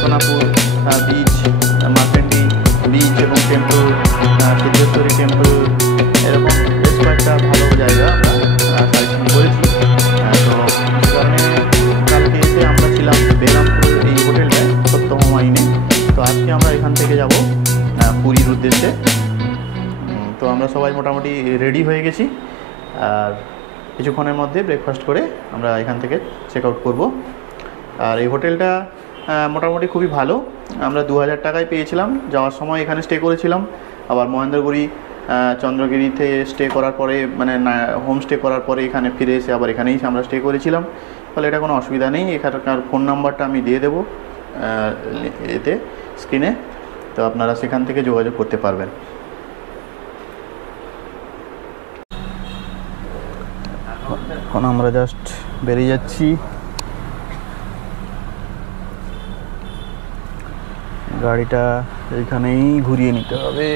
Sonapur beach, মার্কেন্ডি beach এবং temple, Siddheshwari temple, এরকম বেশ কয়েকটা ভালো জায়গা আমরা সাইক্লিং করেছি। তো সে কারণে কালকে এসে আমরা ছিলাম বেরামপুর এই হোটেলটায়, সত্যভামা ইনে। তো আজকে আমরা এখান থেকে যাব পুরীর উদ্দেশ্যে। তো আমরা সবাই মোটামুটি রেডি হয়ে গেছি, আর কিছুক্ষণের মধ্যে ব্রেকফাস্ট করে আমরা এখান থেকে চেক আউট করবো। আর এই হোটেলটা মোটামুটি খুবই ভালো। আমরা 2000 টাকায় পেয়েছিলাম, যাওয়ার সময় এখানে স্টে করেছিলাম। আবার মহেন্দ্রগিরি চন্দ্রগিরিতে স্টে করার পরে, মানে হোম স্টে করার পরে এখানে ফিরে এসে আবার এখানেই আমরা স্টে করেছিলাম। ফলে এটা কোনো অসুবিধা নেই। এখানকার ফোন নাম্বারটা আমি দিয়ে দেবো এতে স্ক্রিনে, তো আপনারা সেখান থেকে যোগাযোগ করতে পারবেন। এখন আমরা জাস্ট বেরিয়ে যাচ্ছি। গাড়িটা এইখানেই ঘুরিয়ে নিতে হবে।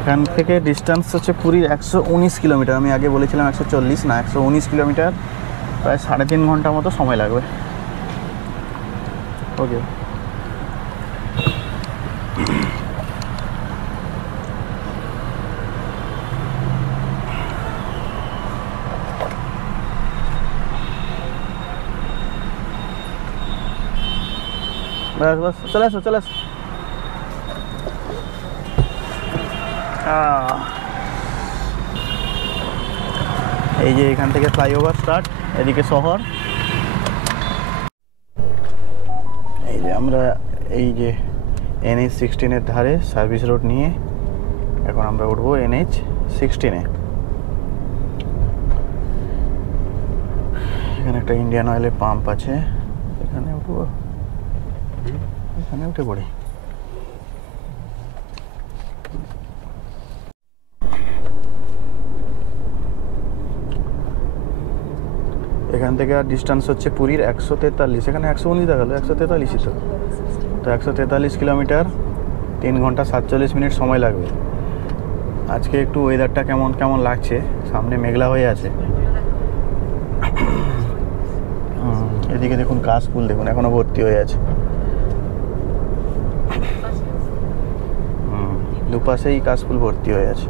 এখান থেকে ডিস্টেন্স হচ্ছে পুরীর 119 কিলোমিটার। আমি আগে বলেছিলাম 140, না 119 কিলোমিটার, প্রায় 3.5 ঘন্টা মতো সময় লাগবে। ওকে, बस बस चले আসো চলে আসো। এই যে এখান থেকে ফ্লাইওভার স্টার্ট, এদিকে শহর। এই যে আমরা এই যে NH-16 এর ধারে সার্ভিস রোড নিয়ে এখন আমরা উঠবো NH-16 এ। এখানে একটা ইন্ডিয়ান অয়েলের পাম্প আছে, এখানে উঠবো, এখানে উঠে পড়ি। এখান থেকে আর ডিস্টেন্স হচ্ছে পুরীর 143, এখানে 119 দেখালো, 143ই তো 143 কিলোমিটার, 3 ঘন্টা 47 মিনিট সময় লাগবে। আজকে একটু ওয়েদারটা কেমন কেমন লাগছে, সামনে মেঘলা হয়ে আছে। এদিকে দেখুন কাশফুল, দেখুন এখনো ভর্তি হয়ে আছে। দুপাশেই কাশফুল ভর্তি হয়ে আছে।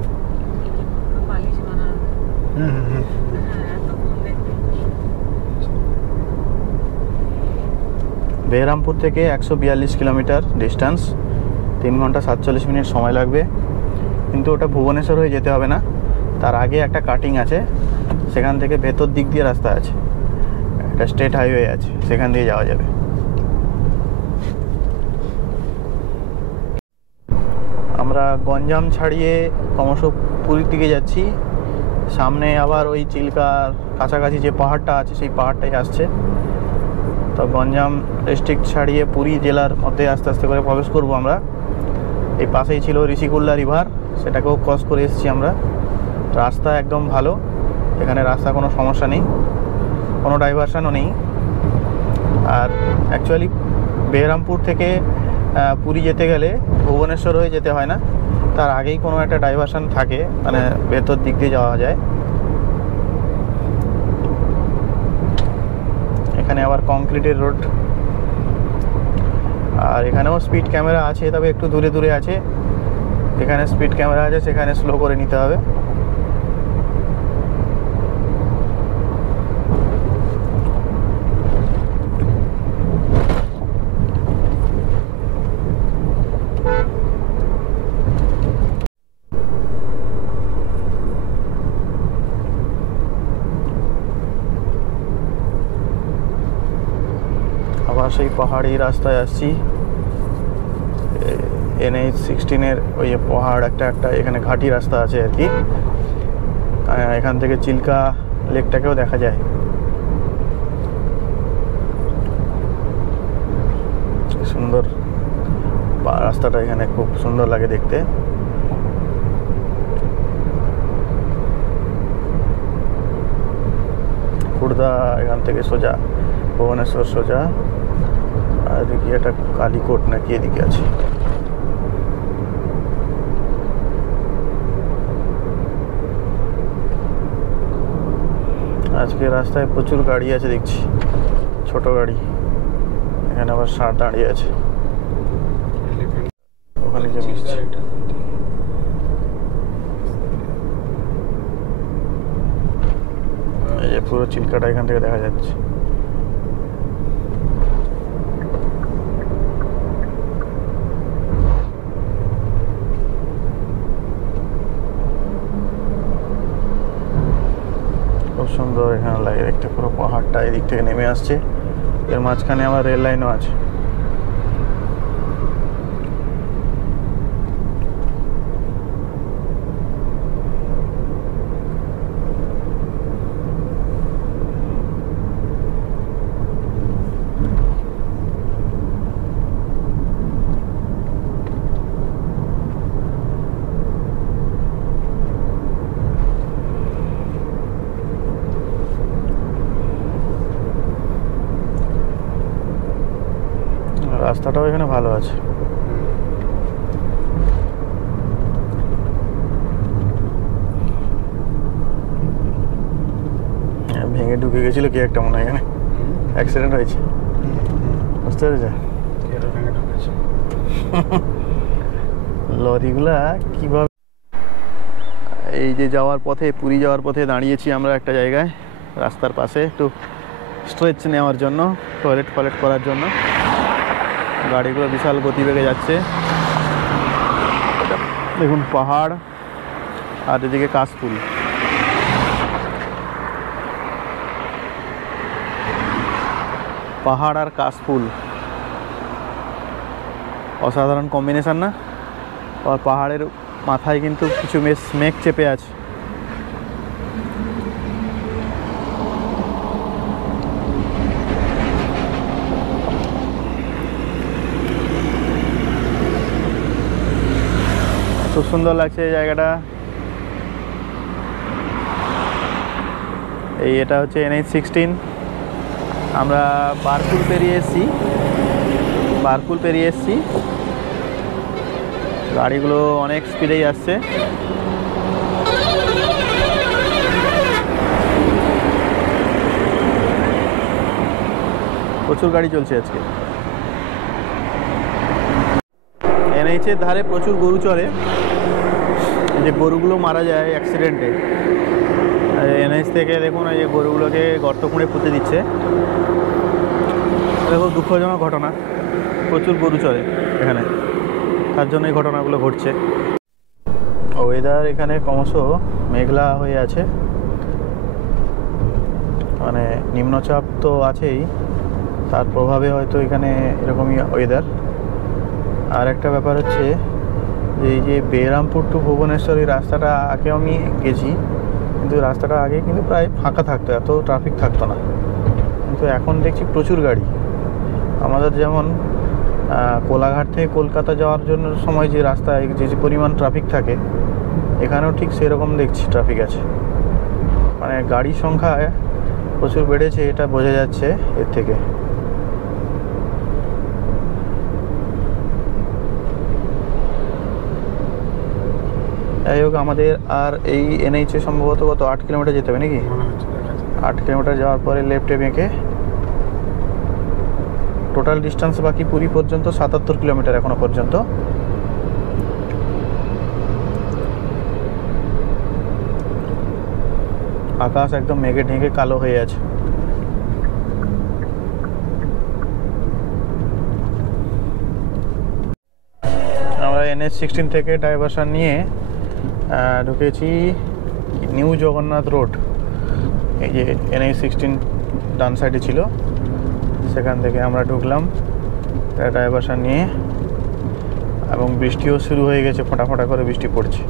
বেহরামপুর থেকে 142 কিলোমিটার ডিস্টেন্স, 3 ঘন্টা 47 মিনিট সময় লাগবে। কিন্তু ওটা ভুবনেশ্বর হয়ে যেতে হবে না, তার আগে একটা কাটিং আছে, সেখান থেকে ভেতর দিক দিয়ে রাস্তা আছে, একটা স্টেট হাইওয়ে আছে, সেখান দিয়ে যাওয়া যাবে। আমরা গঞ্জাম ছাড়িয়ে ক্রমশ পুরীর দিকে যাচ্ছি। সামনে আবার ওই চিল্কার কাছাকাছি যে পাহাড়টা আছে, সেই পাহাড়টাই আসছে। তো গঞ্জাম ডিস্ট্রিক্ট ছাড়িয়ে পুরী জেলার মধ্যে আস্তে আস্তে করে প্রবেশ করব আমরা। এই পাশেই ছিল ঋষিকুল্লা রিভার, সেটাকেও ক্রস করে এসেছি আমরা। রাস্তা একদম ভালো, এখানে রাস্তা কোনো সমস্যা নেই, কোনো ডাইভারশানও নেই। আর অ্যাকচুয়ালি বেহরামপুর থেকে পুরী যেতে গেলে ভুবনেশ্বর হয়ে যেতে হয় না, তার আগেই কোনো একটা ডাইভারশান থাকে, মানে ভেতর দিক দিয়ে যাওয়া যায়। এখানে আবার কংক্রিটের রোড, আর এখানেও স্পিড ক্যামেরা আছে, তবে একটু দূরে দূরে আছে। এখানে স্পিড ক্যামেরা আছে, সেখানে স্লো করে নিতে হবে। আবার সেই পাহাড়ি রাস্তায় আসছি। NH-16 এর ওই পাহাড় একটা এখানে ঘাটি রাস্তা আছে আর কি। এখান থেকে চিল্কা লেকটাকেও দেখা যায়। সুন্দর রাস্তাটা, এখানে খুব সুন্দর লাগে দেখতে। খুর্দা এখান থেকে সোজা ভুবনেশ্বর সোজা, আর এদিকে একটা কালীকোট নাকি এদিকে আছে। আজকে রাস্তায় প্রচুর গাড়ি আছে দেখছি, ছোট গাড়ি। এখানে আবার ষাঁড় দাঁড়িয়ে আছে, ওখানে যে মিশছে। এই যে পুরো চিল্কাটা এখান থেকে দেখা যাচ্ছে। খুব সুন্দর এখানে লাগে দেখতে, পুরো পাহাড়টা এদিক থেকে নেমে আসছে, এর মাঝখানে আবার রেল লাইনও আছে। রাস্তাটাও এখানে ভালো আছে। ভেঙে ঢুকে গেছিল কি একটা, মনে হয় এখানে অ্যাক্সিডেন্ট হয়েছে, বুঝতে পেরেছে? লরিগুলা কিভাবে। এই যে যাওয়ার পথে, পুরী যাওয়ার পথে দাঁড়িয়েছি আমরা একটা জায়গায় রাস্তার পাশে, একটু স্ট্রেচ নেওয়ার জন্য, টয়লেট ফয়লেট করার জন্য। গাড়িগুলো বিশাল গতিবেগে যাচ্ছে, দেখুন পাহাড় আর এদিকে কাশফুল। পাহাড় আর কাশফুল অসাধারণ কম্বিনেশন না? আর পাহাড়ের মাথায় কিন্তু কিছু মেঘ চেপে আছে। খুব সুন্দর লাগছে এই জায়গাটা। এটা হচ্ছে NH-16। আমরা বারকুল পেরিয়ে এসেছি। গাড়িগুলো অনেক স্পিডেই আসছে। প্রচুর গাড়ি চলছে আজকে। NH-এর ধারে প্রচুর গরু চড়ে, যে গরুগুলো মারা যায় অ্যাক্সিডেন্টে। NH থেকে দেখুন এই যে গরুগুলোকে গর্ত খুঁড়ে পুঁতে দিচ্ছে। দেখো দুঃখজনক ঘটনা, প্রচুর গরু চড়ে এখানে, তার জন্য এই ঘটনাগুলো ঘটছে। ওয়েদার এখানে ক্রমশ মেঘলা হয়ে আছে, মানে নিম্নচাপ তো আছেই, তার প্রভাবে হয়তো এখানে এরকমই ওয়েদার। আর একটা ব্যাপার হচ্ছে যে এই যে বেরামপুর টু ভুবনেশ্বর এই রাস্তাটা আগে আমি গেছি, কিন্তু রাস্তাটা আগে কিন্তু প্রায় ফাঁকা থাকতো, এত ট্রাফিক থাকতো না। কিন্তু এখন দেখছি প্রচুর গাড়ি। আমাদের যেমন কোলাঘাট থেকে কলকাতা যাওয়ার জন্য সময় যে রাস্তায় যে পরিমাণ ট্রাফিক থাকে, এখানেও ঠিক সেরকম দেখছি ট্রাফিক আছে। মানে গাড়ির সংখ্যা প্রচুর বেড়েছে, এটা বোঝা যাচ্ছে এর থেকে। যাই হোক, আমাদের আর এই NH-এ সম্ভবত কত 8 কিলোমিটার যেতে হবে নাকি? 8 কিলোমিটার যাওয়ার পরে লেফটে বেঁকে টোটাল ডিস্টেন্স বাকি পুরী পর্যন্ত 77 কিলোমিটার এখনো পর্যন্ত। আকাশ একদম মেঘে ঢেকে কালো হয়ে আছে। আমরা NH-16 থেকে ডাইভারশন নিয়ে ঢুকেছি নিউ জগন্নাথ রোড। এই যে NH-16 ডান সাইডে ছিল, সেখান থেকে আমরা ঢুকলাম ডাইভারশন নিয়ে, এবং বৃষ্টিও শুরু হয়ে গেছে, ফোঁটা ফোঁটা করে বৃষ্টি পড়ছে।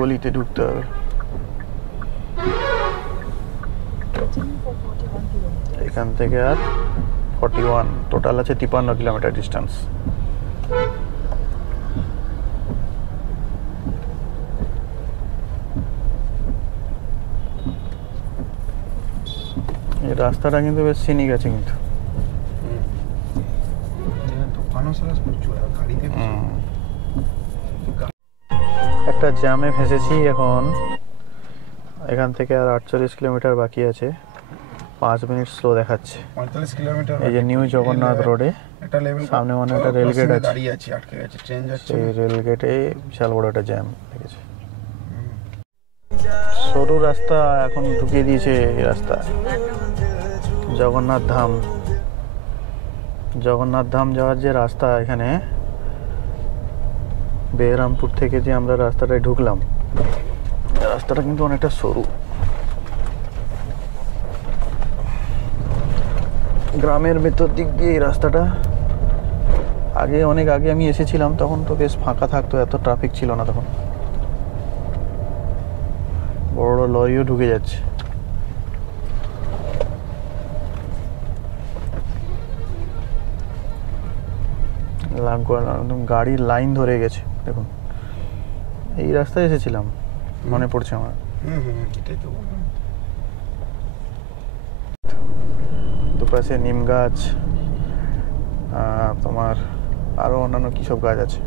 গলিতে ঢুকতে হবে। এখান থেকে আর 41, টোটাল আছে 53 কিলোমিটার ডিস্টেন্স। এই রাস্তাটা কিন্তু বেশ সিনিক আছে কিন্তু। একটা জ্যামে ফেঁসেছি এখন। এখান থেকে আর 48 কিলোমিটার বাকি আছে। 5 মিনিট স্লো দেখাচ্ছে। 45 কিলোমিটার। এই যে নিউ জগন্নাথ রোডে সামনে মনে একটা রেল গেট আছে, দাঁড়িয়ে আছে, আটকে গেছে, ট্রেন যাচ্ছে। এই রেল গেটে বিশাল বড় একটা জ্যাম লেগেছে। সরু রাস্তা এখন ঢুকিয়ে দিয়েছে এই রাস্তা। জগন্নাথ ধাম, জগন্নাথ ধাম যাওয়ার যে রাস্তা, এখানে বেহরামপুর থেকে যে আমরা রাস্তাটায় ঢুকলাম, রাস্তাটা কিন্তু অনেকটা সরু। গ্রামের ভেতর দিক দিয়ে এই রাস্তাটা। আগে অনেক আগে আমি এসেছিলাম, তখন তো বেশ ফাঁকা থাকতো, এত ট্রাফিক ছিল না তখন। বড় বড় লরিও ঢুকে যাচ্ছে। একদম গাড়ির লাইন ধরে গেছে দেখুন। এই রাস্তায় এসেছিলাম, মনে পড়ছে আমার। দুপাশে নিম গাছ, তোমার আরো অন্যান্য কি সব গাছ আছে।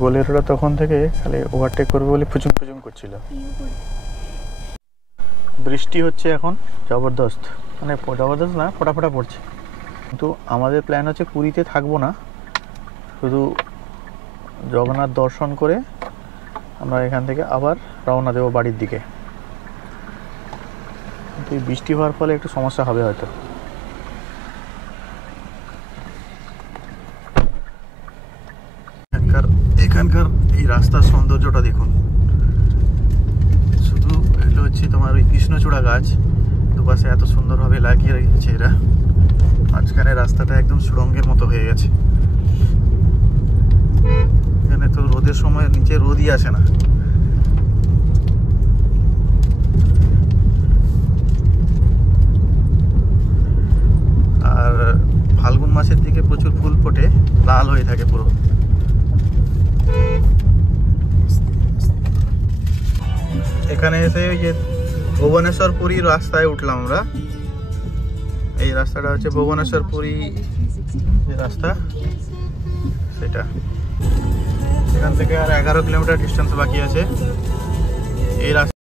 বোলেরোটা তখন থেকে খালি ওভারটেক করবে বলে ফুচুং ফুচুং করছিল। বৃষ্টি হচ্ছে এখন জবরদস্ত, মানে জবরদস্ত না, ফোটা ফোটা পড়ছে। কিন্তু আমাদের প্ল্যান হচ্ছে পুরীতে থাকবো না, শুধু জগন্নাথ দর্শন করে আমরা এখান থেকে আবার রওনা দেবো বাড়ির দিকে। কিন্তু এই বৃষ্টি হওয়ার ফলে একটু সমস্যা হবে হয়তো। এখানকার এই রাস্তার সৌন্দর্যটা দেখুন। শুধু এগুলো হচ্ছে তোমার ওই কৃষ্ণচূড়া গাছ, দুপাশে এত সুন্দরভাবে লাগিয়ে রেখেছে এরা। মাঝখানে রাস্তাটা একদম সুড়ঙ্গের মতো হয়ে গেছে। এখানে তো রোদের সময় নিচে রোদই আসে না। আর ফাল্গুন মাসের দিকে প্রচুর ফুল ফোটে, লাল হয়ে থাকে পুরো। এখানে এসে ওই যে ভুবনেশ্বর পুরীর রাস্তায় উঠলাম আমরা। এই রাস্তাটা হচ্ছে ভুবনেশ্বর পুরী যে রাস্তা, সেটা। এখান থেকে আর 11 কিলোমিটার ডিস্টেন্স বাকি আছে এই রাস্তা।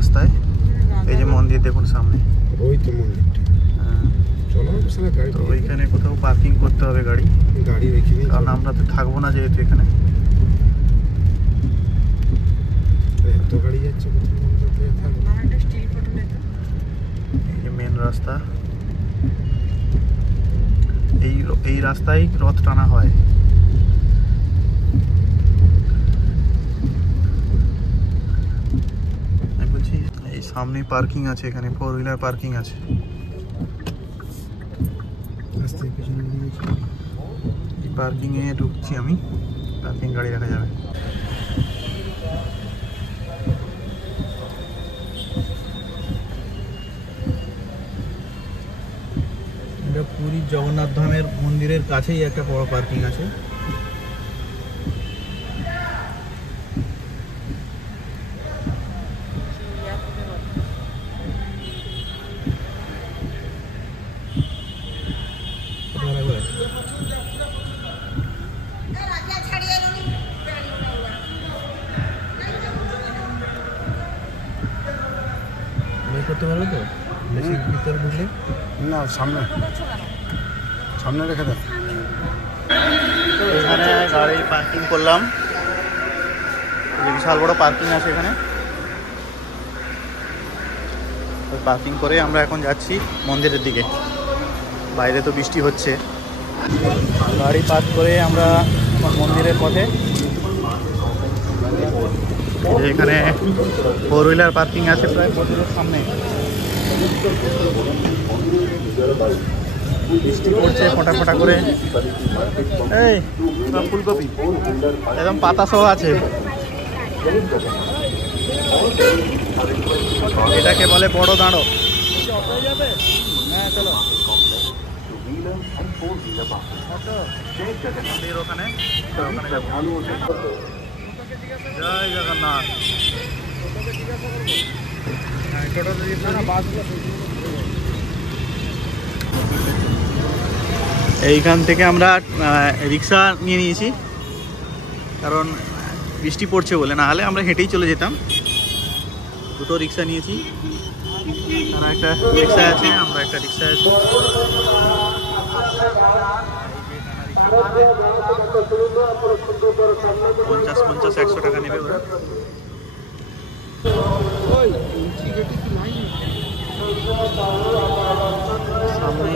রাস্তায় এই যে মন্দির দেখুন সামনে, ওই তো মন্দিরটা। চলো তো ওইখানে কোথাও পার্কিং করতে হবে গাড়ি রেখে, কারণ আমরা তো থাকবো না যেহেতু এখানে। এত গাড়ি যাচ্ছে, এই যে মেন রাস্তা, এই রাস্তায় রথ টানা হয়। বলছি এই সামনে পার্কিং আছে, এখানে 4 হুইলার পার্কিং আছে। এই পার্কিং এ ঢুকছি আমি, পার্কিং গাড়ি রাখা যাবে। এটা পুরী জগন্নাথ ধামের মন্দিরের কাছেই একটা বড় পার্কিং আছে। না সামনে সামনে রেখে দেন। এখানে গাড়ি পার্কিং করলাম, বিশাল বড় পার্কিং আছে এখানে। পার্কিং করে আমরা এখন যাচ্ছি মন্দিরের দিকে। বাইরে তো বৃষ্টি হচ্ছে, গাড়ি পার্ক করে আমরা মন্দিরের পথে। এখানে 4 হুইলার পার্কিং আছে প্রায় মন্দিরের সামনে। বৃষ্টি পড়ছে ফোঁটা ফোঁটা করে। এই ফুলকপি একদম পাতা সহ আছে। এটাকে বলে বড় দাঁড়ো। হ্যাঁ চলো ওখানে জয় জগন্নাথ। এইখান থেকে আমরা রিক্সা নিয়ে নিয়েছি, কারণ বৃষ্টি পড়ছে বলে, না হলে আমরা হেঁটেই চলে যেতাম। দুটো রিক্সা নিয়েছি, আর একটা রিক্সা আছে, আমরা একটা রিক্সা আছি। 50-100 টাকা নেবে ওরা। সামনে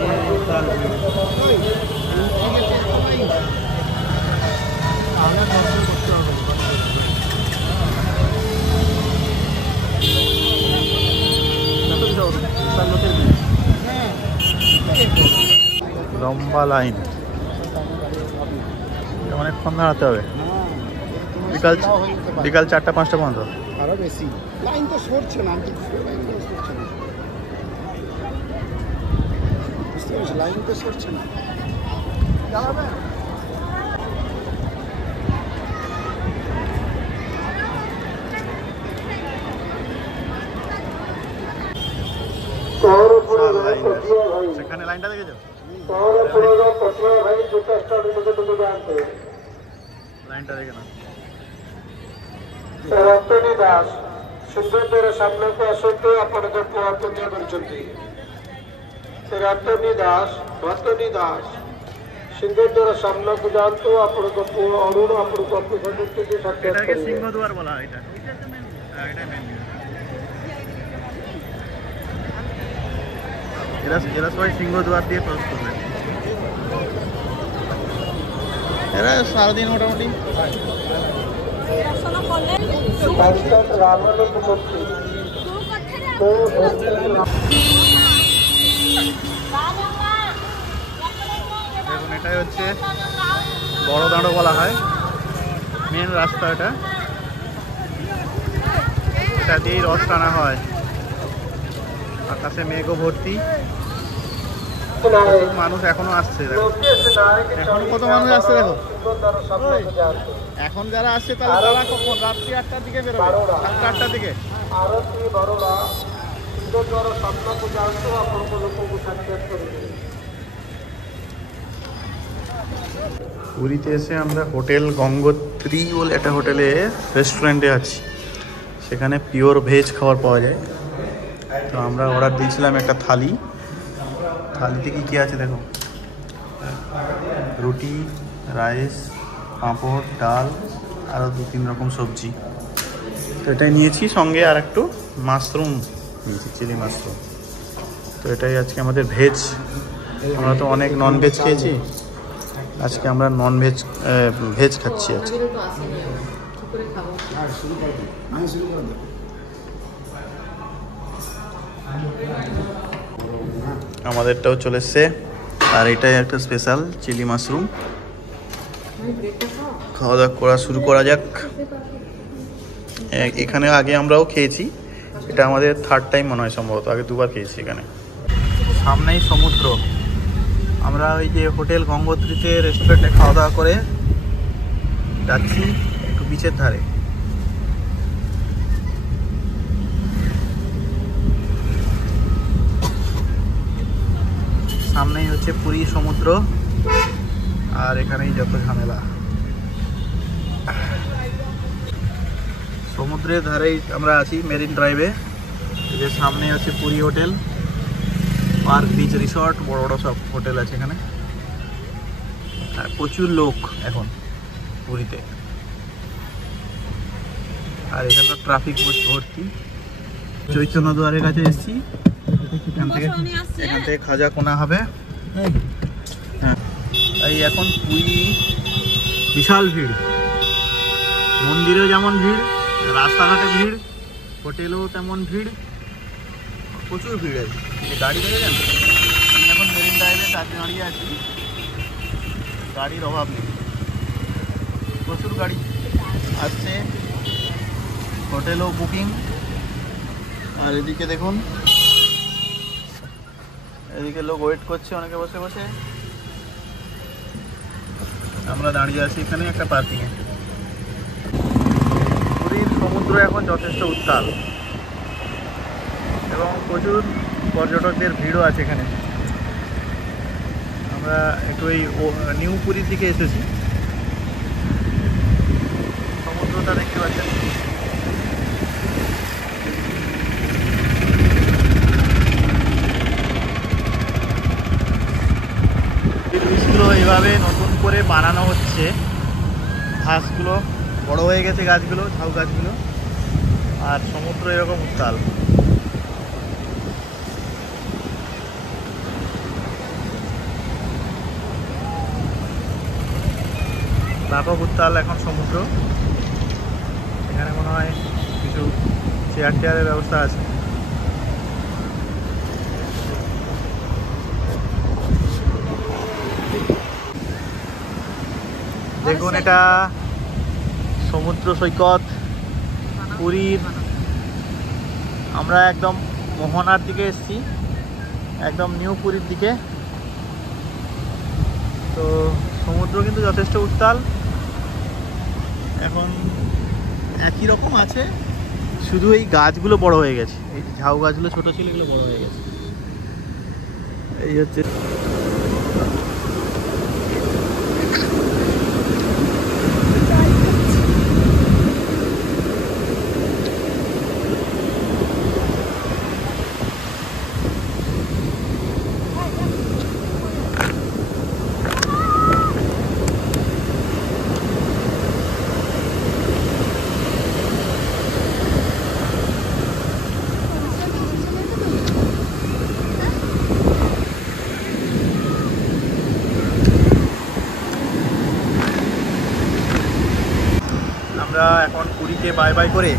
লম্বা লাইন, অনেকক্ষণ দাঁড়াতে হবে। বিকাল 4টা-5টা পর্যন্ত। আরো বেশি লাইন তো সরছে না, বুঝতে পারছি, লাইন তো সরছে না। সেখানে লাইনটা দেখেছো? লাইনটা দেখে না। ରତନୀ ଦାସ ସିଂହଦ୍ୱାର ସାମ୍ନାକୁ ଆସନ୍ତୁ, ଆପଣଙ୍କ ପୁଅ ଅପେକ୍ଷା କରିଛନ୍ତି। ରତନୀ ଦାସ ସିଂହଦ୍ୱାର ସାମ୍ନାକୁ ଯାଆନ୍ତୁ, ଆପଣଙ୍କ ପୁଅ ଅରୁଣ ଆପଣଙ୍କୁ ଅପେକ୍ଷା କରିଛନ୍ତି। এটাকে সিংহদ্বার বলা হয়। এটা এরা সবাই সিংহদ্বার দিয়ে ক্রস করবে। এরা সারাদিন মোটামুটি দেখুন, এটাই হচ্ছে বড় দাঁড়ো বলা হয়, মেন রাস্তা। এটা দিয়েই রথ টানা হয়। আকাশে মেঘও ভর্তি, মানুষ এখনো আসছে। দেখো এখন কত মানুষ আসছে। দেখো এখন যারা আসছে তারা কখন রাত্রি 8টার দিকে বেরোবে, 7টা-8টার দিকে। পুরীতে এসে আমরা হোটেল গঙ্গোত্রী বলে একটা হোটেলে রেস্টুরেন্টে আছি। সেখানে পিওর ভেজ খাবার পাওয়া যায়। তো আমরা অর্ডার দিয়েছিলাম একটা থালিতে কি আছে দেখো, রুটি, রাইস, পাঁপড়, ডাল, আরও 2-3 রকম সবজি। তো এটাই নিয়েছি, সঙ্গে আর একটু মাশরুম নিয়েছি, চিলি মাশরুম। তো এটাই আজকে আমাদের ভেজ। আমরা তো অনেক ননভেজ খেয়েছি, আজকে আমরা ভেজ খাচ্ছি আজকে। আমাদেরটাও চলে এসছে, আর এটাই একটা স্পেশাল চিলি মাশরুম। খাওয়া দাওয়া শুরু করা যাক। এখানে আগে আমরাও খেয়েছি, এটা আমাদের 3rd টাইম মনে হয়, সম্ভবত আগে 2বার খেয়েছি এখানে। সামনেই সমুদ্র। আমরা ওই যে হোটেল গঙ্গোত্রীতে রেস্টুরেন্টে খাওয়া দাওয়া করে যাচ্ছি একটু বিচের ধারে। সামনেই হচ্ছে পুরী সমুদ্র, আর এখানেই যত ঝামেলা। সমুদ্রের ধারেই আমরা আছি, মেরিন ড্রাইভে। যে সামনে হচ্ছে Puri hotel, park beach resort, বড় বড় সব হোটেল আছে এখানে। আর প্রচুর লোক এখন পুরীতে, আর এখানকার ট্রাফিক ভর্তি। চৈতন্য দুয়ারের কাছে এসেছি, এখান থেকে খাজা কোনা হবে। হ্যাঁ, এই এখন পুরী বিশাল ভিড়, মন্দিরেও যেমন ভিড়, রাস্তাঘাটে ভিড়, হোটেলেও তেমন ভিড়, প্রচুর ভিড় আছে। গাড়ি দেখেছেন? আমি এখন মেরিন ড্রাইভে কাছে দাঁড়িয়ে আছি, গাড়ির অভাব নেই, প্রচুর গাড়ি আসছে, হোটেলও বুকিং। আর এদিকে দেখুন, এদিকে লোক ওয়েট করছে অনেকে বসে বসে, আমরা দাঁড়িয়ে আছি এখানে একটা পার্কিংয়ে। পুরীর সমুদ্র এখন যথেষ্ট উত্তাল এবং প্রচুর পর্যটকদের ভিড়ও আছে এখানে। আমরা একটু এই নিউ পুরীর দিকে এসেছি, সমুদ্রটা দেখতে পাচ্ছেন। ব্রিজগুলো এইভাবে নতুন করে বানানো হচ্ছে, ঘাসগুলো বড় হয়ে গেছে, গাছগুলো, ঝাউ গাছগুলো, আর সমুদ্র এরকম উত্তাল। ব্যাপক উত্তাল এখন সমুদ্র। এখানে মনে হয় কিছু চেয়ার টেয়ারের ব্যবস্থা আছে। দেখুন, এটা সমুদ্র সৈকত পুরীর। আমরা একদম মোহনার দিকে এসেছি, একদম নিউ পুরীর দিকে। তো সমুদ্র কিন্তু যথেষ্ট উত্তাল, এখন একই রকম আছে, শুধু এই গাছগুলো বড় হয়ে গেছে, এই ঝাউ গাছগুলো ছোট ছিল, এগুলো বড় হয়ে গেছে। এই হচ্ছে আমরা এখন পুরীকে বাই বাই করে,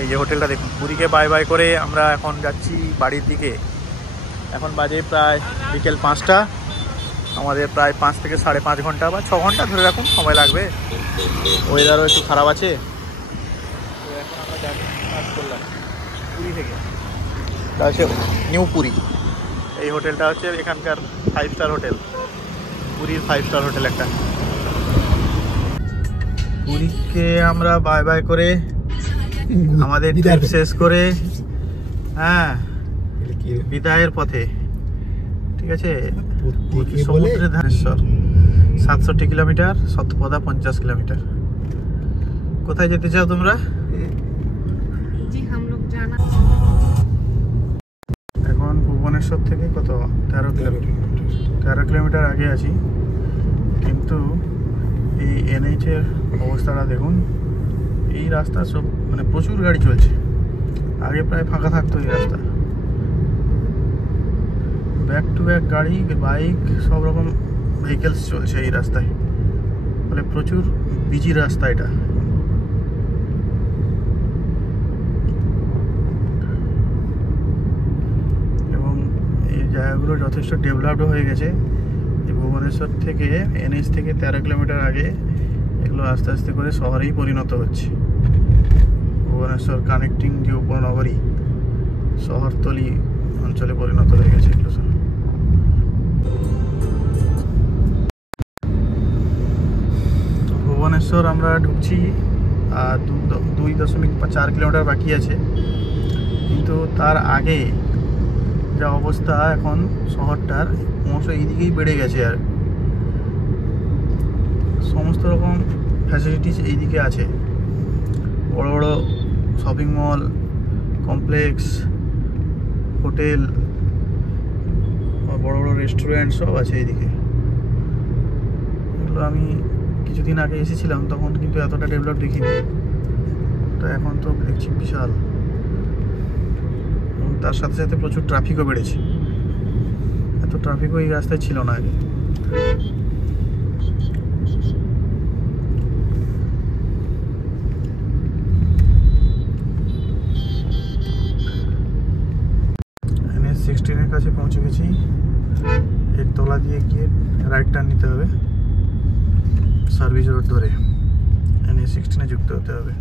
এই যে হোটেলটা দেখুন, পুরীকে বাই বাই করে আমরা এখন যাচ্ছি বাড়ির দিকে। এখন বাজে প্রায় বিকেল 5টা, আমাদের প্রায় 5 থেকে 5.5 ঘন্টা বা 6 ঘন্টা ধরে রাখুন সময় লাগবে। ওয়েদারও একটু খারাপ আছে। তো এখন আমরা কাজ করলাম পুরী থেকে, এটা হচ্ছে নিউ পুরী। এই হোটেলটা হচ্ছে এখানকার 5 স্টার হোটেল, পুরীর 5 স্টার হোটেল একটা। পুরীকে আমরা বাই বাই করে আমাদের ট্রিপ শেষ করে, হ্যাঁ, বিদায়ের পথে, ঠিক আছে। সমুদ্রের ধারেশ্বর 67 কিলোমিটার, সত্যপদা 50 কিলোমিটার। কোথায় যেতে চাও তোমরা? এখন ভুবনেশ্বর থেকে কত 13 কিলোমিটার আগে আছি, কিন্তু এই NH এর অবস্থাটা দেখুন। এই রাস্তা সব মানে প্রচুর গাড়ি চলছে, আগে প্রায় ফাঁকা থাকতো এই রাস্তা, ব্যাক টু ব্যাক গাড়ি, বাইক, সব রকম ভেহিকেলস চলছে এই রাস্তায়, ফলে প্রচুর বিজি রাস্তা এটা। এবং এই জায়গাগুলো যথেষ্ট ডেভেলপড হয়ে গেছে। ভুবনেশ্বর থেকে NH থেকে 13 কিলোমিটার আগে এগুলো আস্তে আস্তে করে শহরেই পরিণত হচ্ছে। ভুবনেশ্বর কানেক্টিং যে উপনগরী, শহরতলি অঞ্চলে পরিণত হয়ে গেছে এগুলো সব। ভুবনেশ্বর আমরা ঢুকছি, আর 2.4 কিলোমিটার বাকি আছে, কিন্তু তার আগে যা অবস্থা এখন শহরটার, ক্রমশ এইদিকেই বেড়ে গেছে। আর সমস্ত রকম ফ্যাসিলিটিস এইদিকে আছে, বড় বড় shopping mall, complex, hotel, restaurant সব আছে এইদিকে। এগুলো আমি কিছুদিন আগে এসেছিলাম, তখন কিন্তু এতটা ডেভেলপ দেখিনি, তো এখন তো দেখছি বিশাল। তার সাথে সাথে প্রচুর ট্রাফিকও বেড়েছে, এত ট্রাফিকও এই রাস্তায় ছিল না আগে। NH16 কাছে পৌঁছে গেছি। এর তলা দিয়ে গিয়ে রাইট টার্ন নিতে হবে, সার্ভিস রোড ধরে NH16 যুক্ত হতে হবে।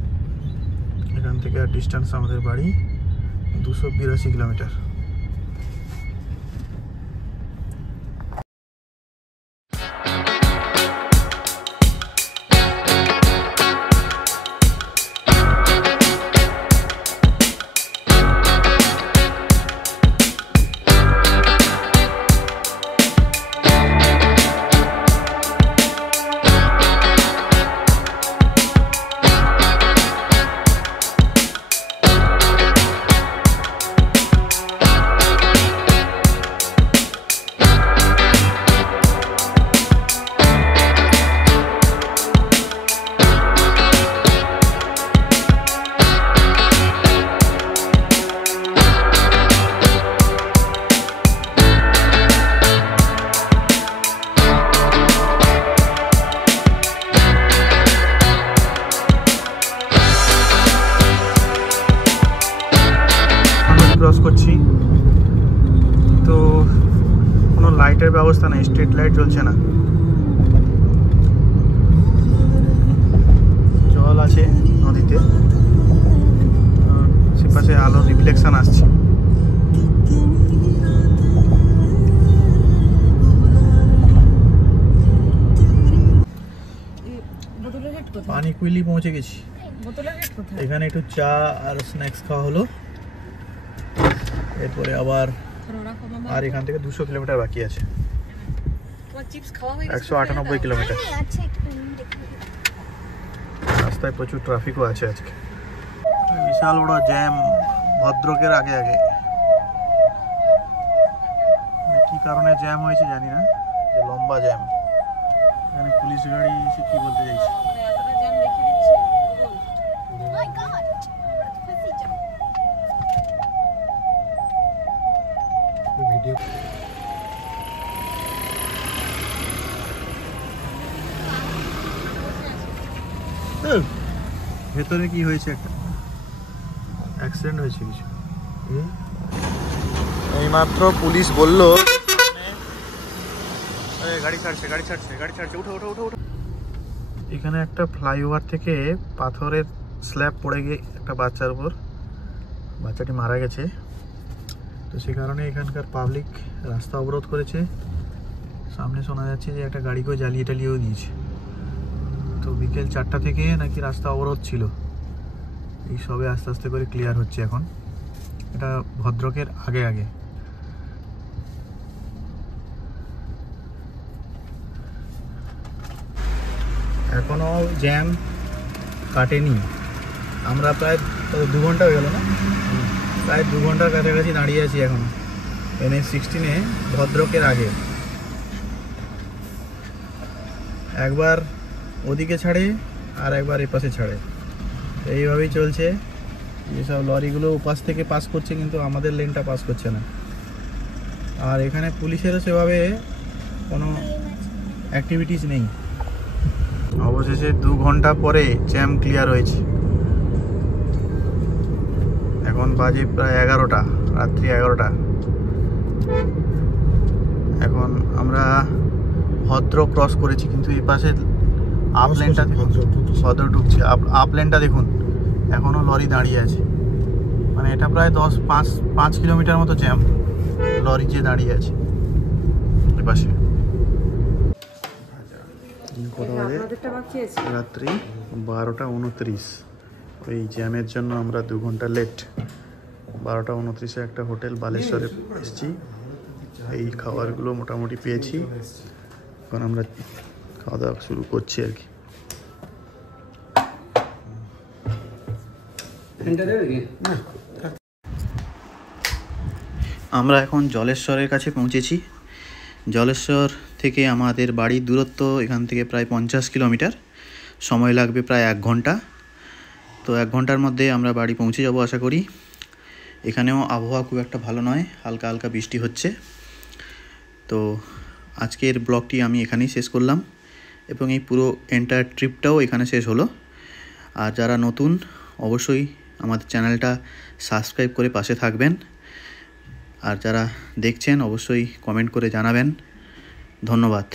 এখান থেকে আর ডিস্টেন্স আমাদের বাড়ি 282 কিলোমিটার। ক্রস করছি তো কোনো লাইটের ব্যবস্থা নেই, স্ট্রিট লাইট জ্বলছে না। জল আছে নদীতে, সেপাশে আলোর রিফ্লেকশন আসছে। পানি কুইলি পৌঁছে গেছি। এখানে একটু চা আর স্ন্যাক্স খাওয়া হলো, এরপরে আবার আর এখান থেকে 200 কিলোমিটার বাকি আছে, 198 কিলোমিটার। রাস্তায় প্রচুর ট্রাফিকও আছে আজকে, বিশাল বড় জ্যাম ভদ্রকের আগে আগে। কি কারণে জ্যাম হয়েছে জানি না, লম্বা জ্যাম। এখানে পুলিশ গাড়ি এসে কি বলতে চাইছে। ভেতরে কি হয়েছে, একটা অ্যাক্সিডেন্ট হয়েছে কিছু। এইমাত্র পুলিশ বলল গাড়ি ছাড়ছে, গাড়ি ছাড়ছে, গাড়ি ছাড়ছে, উঠো উঠো উঠো উঠো। এখানে একটা ফ্লাইওভার থেকে পাথরের স্ল্যাব পড়ে গিয়ে একটা বাচ্চার উপর, বাচ্চাটি মারা গেছে। তো সে কারণে এখানকার পাবলিক রাস্তা অবরোধ করেছে। সামনে শোনা যাচ্ছে যে একটা গাড়িকেও জ্বালিয়ে টালিয়েও দিয়েছে। তো বিকেল 4টা থেকে নাকি রাস্তা অবরোধ ছিল, এই সবে আস্তে আস্তে করে ক্লিয়ার হচ্ছে এখন। এটা ভদ্রকের আগে আগে। এখনো জ্যাম কাটেনি। আমরা প্রায় 2 ঘন্টা হয়ে গেল না, প্রায় 2 ঘন্টার কাছাকাছি দাঁড়িয়ে আছি এখন NH16 ভদ্রকের আগে। একবার ওদিকে ছাড়ে আর একবার এপাশে ছাড়ে, এইভাবেই চলছে। যেসব লরিগুলো ওপাশ থেকে পাস করছে কিন্তু আমাদের লেনটা পাস করছে না। আর এখানে পুলিশেরও সেভাবে কোনো অ্যাক্টিভিটিস নেই। অবশেষে 2 ঘন্টা পরে জ্যাম ক্লিয়ার হয়েছে। এখন বাজে প্রায় 11টা, রাত্রি 11টা। এখন আমরা ভদ্র ক্রস করেছি, কিন্তু এই পাশে আপ লেনটা ভদ্র ঢুকছে, আপ লেনটা দেখুন এখনও লরি দাঁড়িয়ে আছে। মানে এটা প্রায় 5 কিলোমিটার মতো জ্যাম, লরি যে দাঁড়িয়ে আছে এই পাশে। রাত্রি 12টা 29। ওই জ্যামের জন্য আমরা 2 ঘন্টা লেট। 12টা 29-এ একটা হোটেল বালেশ্বরে এসেছি। এই খাবারগুলো মোটামুটি পেয়েছি, এখন আমরা খাওয়া দাওয়া শুরু করছি আর কি। আমরা এখন জলেশ্বরের কাছে পৌঁছেছি। জলেশ্বর থেকে আমাদের বাড়ির দূরত্ব এখান থেকে প্রায় 50 কিলোমিটার, সময় লাগবে প্রায় 1 ঘন্টা। তো 1 ঘন্টার মধ্যে আমরা বাড়ি পৌঁছে যাব আশা করি। এখানেও আবহাওয়া খুব একটা ভালো নয়, হালকা হালকা বৃষ্টি হচ্ছে। তো আজকের ব্লগটি আমি এখানেই শেষ করলাম এবং এই পুরো এন্টায়ার ট্রিপটাও এখানে শেষ হলো। আর যারা নতুন অবশ্যই আমাদের চ্যানেলটা সাবস্ক্রাইব করে পাশে থাকবেন, আর যারা দেখছেন অবশ্যই কমেন্ট করে জানাবেন। ধন্যবাদ।